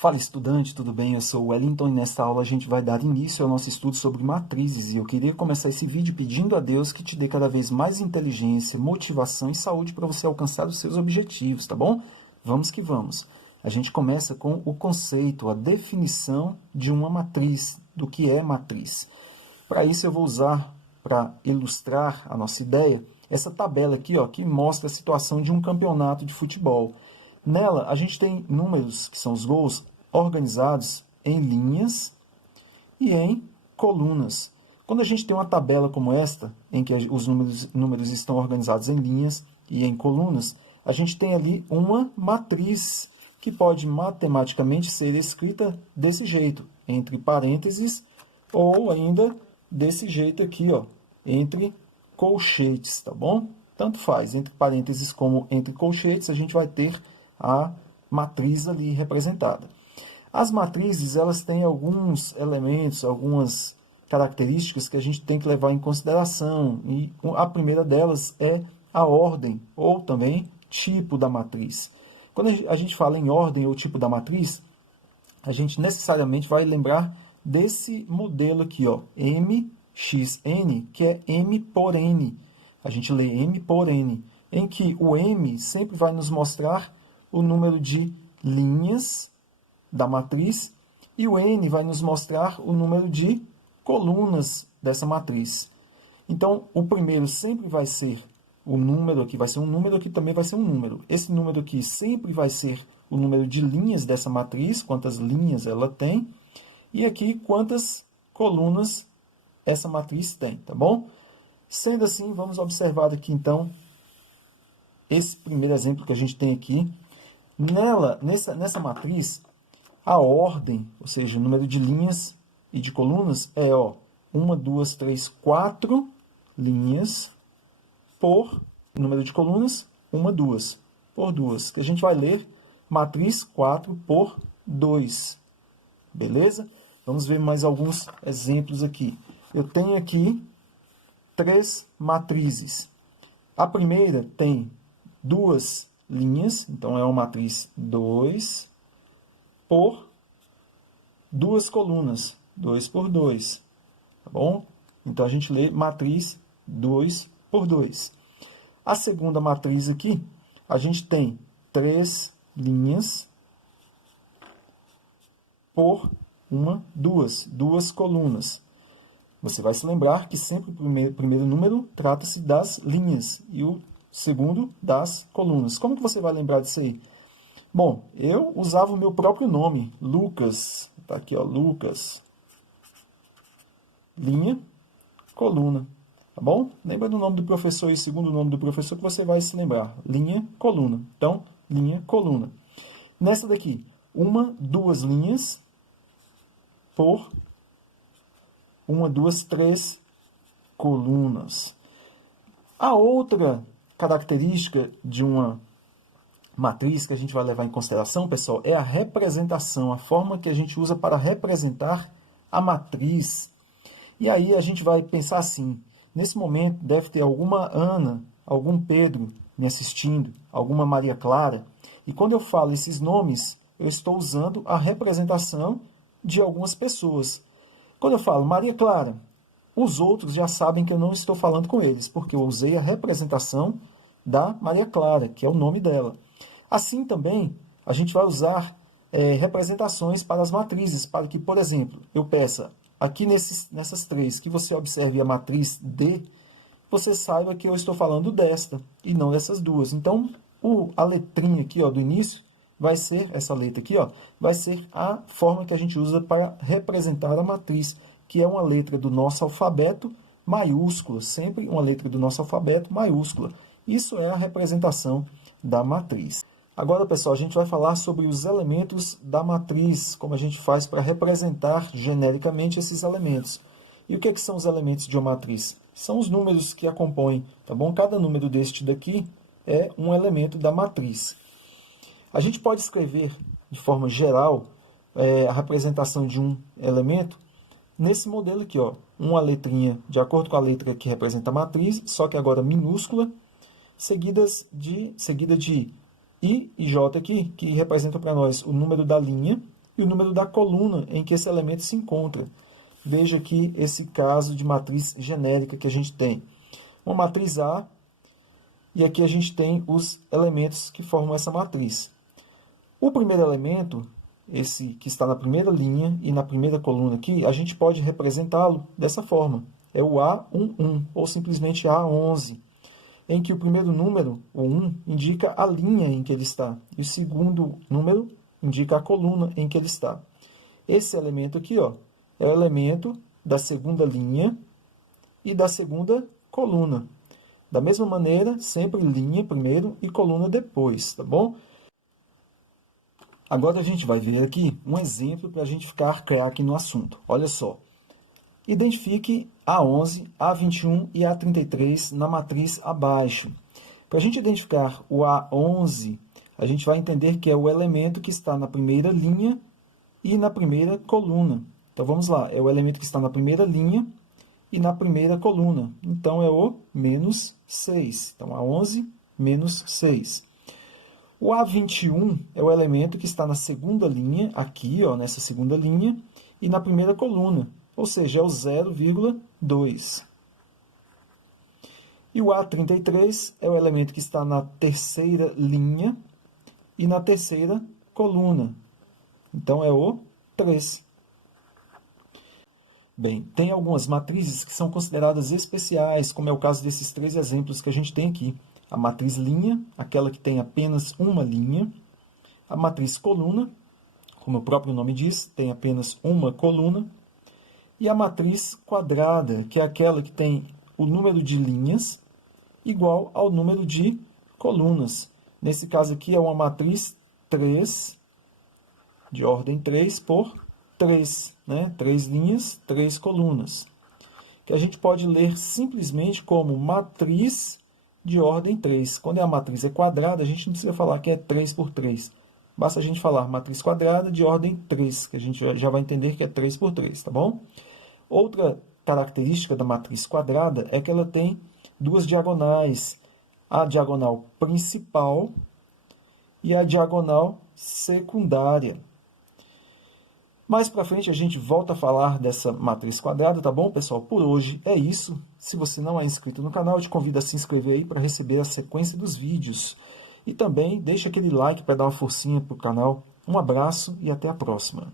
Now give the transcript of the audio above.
Fala estudante, tudo bem? Eu sou o Wellington e nesta aula a gente vai dar início ao nosso estudo sobre matrizes e eu queria começar esse vídeo pedindo a Deus que te dê cada vez mais inteligência, motivação e saúde para você alcançar os seus objetivos, tá bom? Vamos que vamos. A gente começa com o conceito, a definição de uma matriz, do que é matriz. Para isso eu vou usar, para ilustrar a nossa ideia, essa tabela aqui, ó, que mostra a situação de um campeonato de futebol. Nela, a gente tem números, que são os gols, organizados em linhas e em colunas. Quando a gente tem uma tabela como esta, em que os números estão organizados em linhas e em colunas, a gente tem ali uma matriz, que pode matematicamente ser escrita desse jeito, entre parênteses, ou ainda desse jeito aqui, ó, entre colchetes, tá bom? Tanto faz, entre parênteses como entre colchetes, a gente vai ter a matriz ali representada. As matrizes, elas têm alguns elementos, algumas características que a gente tem que levar em consideração, e a primeira delas é a ordem, ou também tipo da matriz. Quando a gente fala em ordem ou tipo da matriz, a gente necessariamente vai lembrar desse modelo aqui, ó, MXN, que é M por N. A gente lê M por N, em que o M sempre vai nos mostrar o número de linhas da matriz e o N vai nos mostrar o número de colunas dessa matriz. Então, o primeiro sempre vai ser o número aqui, vai ser um número, aqui também vai ser um número. Esse número aqui sempre vai ser o número de linhas dessa matriz, quantas linhas ela tem, e aqui quantas colunas essa matriz tem, tá bom? Sendo assim, vamos observar aqui então esse primeiro exemplo que a gente tem aqui. Nessa matriz, a ordem, ou seja, o número de linhas e de colunas é 1, 2, 3, 4 linhas por número de colunas, 1, 2 por 2, que a gente vai ler matriz 4 por 2. Beleza? Vamos ver mais alguns exemplos aqui. Eu tenho aqui 3 matrizes. A primeira tem 2 linhas, então é uma matriz 2 por 2 colunas, 2 por 2, tá bom? Então, a gente lê matriz 2 por 2. A segunda matriz aqui, a gente tem 3 linhas por 2 colunas. Você vai se lembrar que sempre o primeiro número trata-se das linhas e o segundo das colunas. Como que você vai lembrar disso aí? Bom, eu usava o meu próprio nome, Lucas. Está aqui, ó, Lucas. Linha, coluna. Tá bom? Lembra do nome do professor e segundo nome do professor que você vai se lembrar. Linha, coluna. Então, linha, coluna. Nessa daqui, 1, 2 linhas por 1, 2, 3 colunas. A outra característica de uma matriz que a gente vai levar em consideração, pessoal, é a representação, a forma que a gente usa para representar a matriz. E aí a gente vai pensar assim, nesse momento deve ter alguma Ana, algum Pedro me assistindo, alguma Maria Clara, e quando eu falo esses nomes, eu estou usando a representação de algumas pessoas. Quando eu falo Maria Clara, os outros já sabem que eu não estou falando com eles, porque eu usei a representação da Maria Clara, que é o nome dela. Assim também, a gente vai usar representações para as matrizes, para que, por exemplo, eu peça aqui nessas 3, que você observe a matriz D, você saiba que eu estou falando desta, e não dessas 2. Então, a letrinha aqui, ó, do início, vai ser, essa letra aqui, ó, vai ser a forma que a gente usa para representar a matriz, que é uma letra do nosso alfabeto maiúscula, sempre uma letra do nosso alfabeto maiúscula. Isso é a representação da matriz. Agora, pessoal, a gente vai falar sobre os elementos da matriz, como a gente faz para representar genericamente esses elementos. E o que são os elementos de uma matriz? São os números que a compõem, tá bom? Cada número deste daqui é um elemento da matriz. A gente pode escrever, de forma geral, a representação de um elemento nesse modelo aqui, ó, uma letrinha de acordo com a letra que representa a matriz, só que agora minúscula, seguida de I e J aqui, que representam para nós o número da linha, e o número da coluna em que esse elemento se encontra. Veja aqui esse caso de matriz genérica que a gente tem. Uma matriz A, e aqui a gente tem os elementos que formam essa matriz. O primeiro elemento, esse que está na primeira linha e na primeira coluna aqui, a gente pode representá-lo dessa forma. É o A11, ou simplesmente A11, em que o primeiro número, o 1, indica a linha em que ele está, e o segundo número indica a coluna em que ele está. Esse elemento aqui, ó, é o elemento da segunda linha e da segunda coluna. Da mesma maneira, sempre linha primeiro e coluna depois, tá bom? Agora a gente vai ver aqui um exemplo para a gente ficar craque no assunto. Olha só. Identifique A11, A21 e A33 na matriz abaixo. Para a gente identificar o A11, a gente vai entender que é o elemento que está na primeira linha e na primeira coluna. Então, vamos lá. É o elemento que está na primeira linha e na primeira coluna. Então, é o menos 6. Então, A11 menos 6. O A21 é o elemento que está na segunda linha, aqui, ó, nessa segunda linha, e na primeira coluna, ou seja, é o 0,2. E o A33 é o elemento que está na terceira linha e na terceira coluna. Então, é o 3. Bem, tem algumas matrizes que são consideradas especiais, como é o caso desses 3 exemplos que a gente tem aqui. A matriz linha, aquela que tem apenas uma linha. A matriz coluna, como o próprio nome diz, tem apenas uma coluna. E a matriz quadrada, que é aquela que tem o número de linhas igual ao número de colunas. Nesse caso aqui é uma matriz 3, de ordem 3 por 3, né? 3 linhas, 3 colunas. Que a gente pode ler simplesmente como matriz de ordem 3. Quando a matriz é quadrada, a gente não precisa falar que é 3 por 3. Basta a gente falar matriz quadrada de ordem 3, que a gente já vai entender que é 3 por 3, tá bom? Outra característica da matriz quadrada é que ela tem 2 diagonais. A diagonal principal e a diagonal secundária. Mais para frente a gente volta a falar dessa matriz quadrada, tá bom, pessoal? Por hoje é isso. Se você não é inscrito no canal, eu te convido a se inscrever aí para receber a sequência dos vídeos. E também deixa aquele like para dar uma forcinha para o canal. Um abraço e até a próxima.